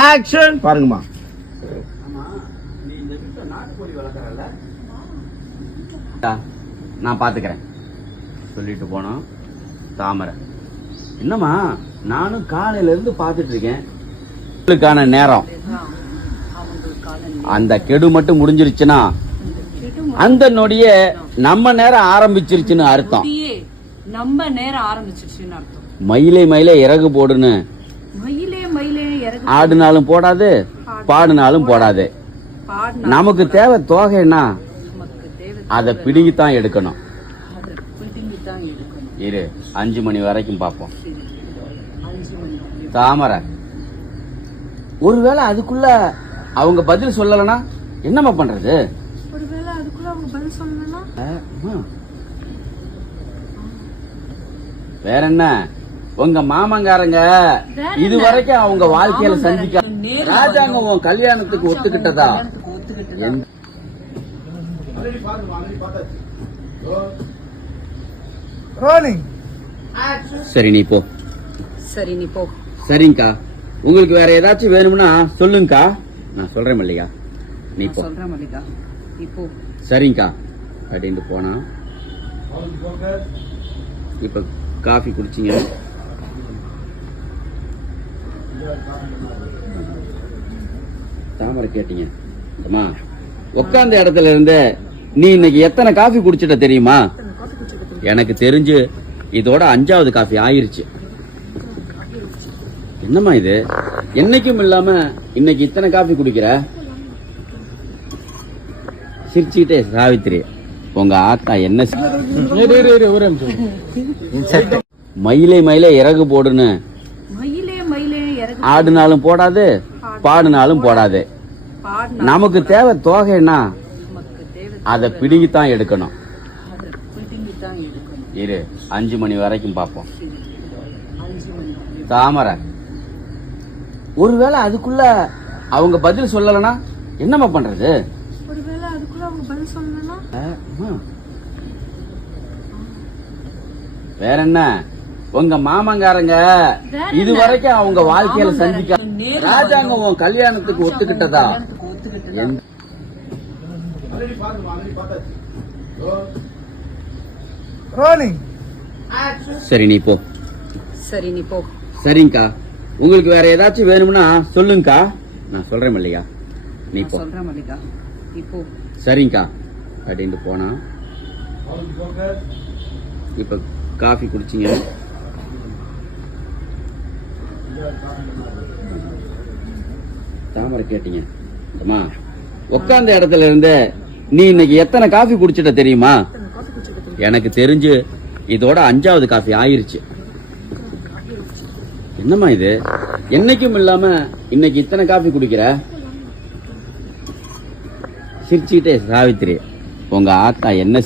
Action பாருங்கம்மா. நான் பாத்துக்கிறேன். சொல்லிட்டு போனோம். தாமரை. என்னம்மா நானும் காலையில இருந்து பாத்துட்டு இருக்கேன். நேரம். அந்த கெடு மட்டும் முடிஞ்சிருச்சுன்னா அந்த நொடிய நம்ம நேரம் ஆரம்பிச்சிருச்சுன்னு அர்த்தம். நம்ம நேரம் ஆரம்பிச்சிருச்சுன்னு அர்த்தம். மயிலை மயிலை இறகு போடுன்னு ஆடுனாலும் போடாது பாடுனாலும் போடாது. நமக்கு தேவை தோகைன்னா அதை பிடுங்கித்தான் எடுக்கணும். இரு அஞ்சு மணி வரைக்கும் பார்ப்போம். தாமரை. ஒருவேளை அதுக்குள்ள அவங்க பதில் சொல்லலனா என்னம்மா பண்றது. வேற என்ன? உங்க மாமங்காரங்க இது? வரைக்கும் அவங்க வாழ்க்கையில சந்திக்க ராஜாங்க உன் கல்யாணத்துக்கு ஒத்துக்கிட்டதா? சரி நீ போ. சரி நீ போ. சரிங்கக்கா. உங்களுக்கு வேற ஏதாச்சும் வேணும்னா சொல்லுங்கக்கா. நான் சொல்றேன் மல்லிகா. நீ நான் போ. சொல்றேன் மல்லிகா. நீ போ. சரிங்கக்கா. அப்படின்ட்டு போனா. இப்ப காஃபி குடிச்சிங்க. தாமரை கேட்டீங்க. அம்மா உட்கார்ந்த இடத்துல இருந்து நீ இன்னைக்கு எத்தனை காஃபி குடிச்சிட்ட தெரியுமா? எனக்கு தெரிஞ்சு இதோட அஞ்சாவது காஃபி ஆயிருச்சு. என்னம்மா இது? என்னைக்கும் இல்லாம இன்னைக்கு இத்தனை காஃபி குடிக்கிற? சிரிச்சுக்கிட்டே சாவித்திரி உங்க ஆத்தா என்ன மயிலை மயிலை இறகு போடுன்னு ஆடுனாலும் போடாது பாடுனாலும் போடாது. நமக்கு தேவை தோகைன்னா அதை பிடுங்கித்தான் எடுக்கணும். இரு அஞ்சு மணி வரைக்கும் பார்ப்போம். தாமரை. ஒருவேளை அதுக்குள்ள அவங்க பதில் சொல்லலனா என்னம்மா பண்றது. வேற என்ன? உங்க மாமங்காரங்க இது? வரைக்கும் அவங்க வாழ்க்கையில சந்திக்க ராஜாங்க உன் கல்யாணத்துக்கு ஒத்துக்கிட்டதா? சரி நீ போ. சரி நீ போ. சரிங்கக்கா. உங்களுக்கு வேற ஏதாச்சும் வேணும்னா சொல்லுங்கக்கா. நான் சொல்றேன் மல்லிகா. நீ நான் போ சொல்றேன் மல்லிகா. நீ போ. சரிங்கக்கா. அப்படின்ட்டு போனா. இப்ப காஃபி குடிச்சிங்க. தாமரை கேட்டீங்க. அம்மா உட்கார்ந்த இடத்துல இருந்து நீ இன்னைக்கு எத்தனை காஃபி குடிச்சிட்ட தெரியுமா? எனக்கு தெரிஞ்சு இதோட அஞ்சாவது காஃபி ஆயிருச்சு. என்னம்மா இது? என்னைக்கும் இல்லாம இன்னைக்கு இத்தனை காஃபி குடிக்கிற? சிரிச்சுக்கிட்டே சாவித்திரி உங்க ஆத்தா என்ன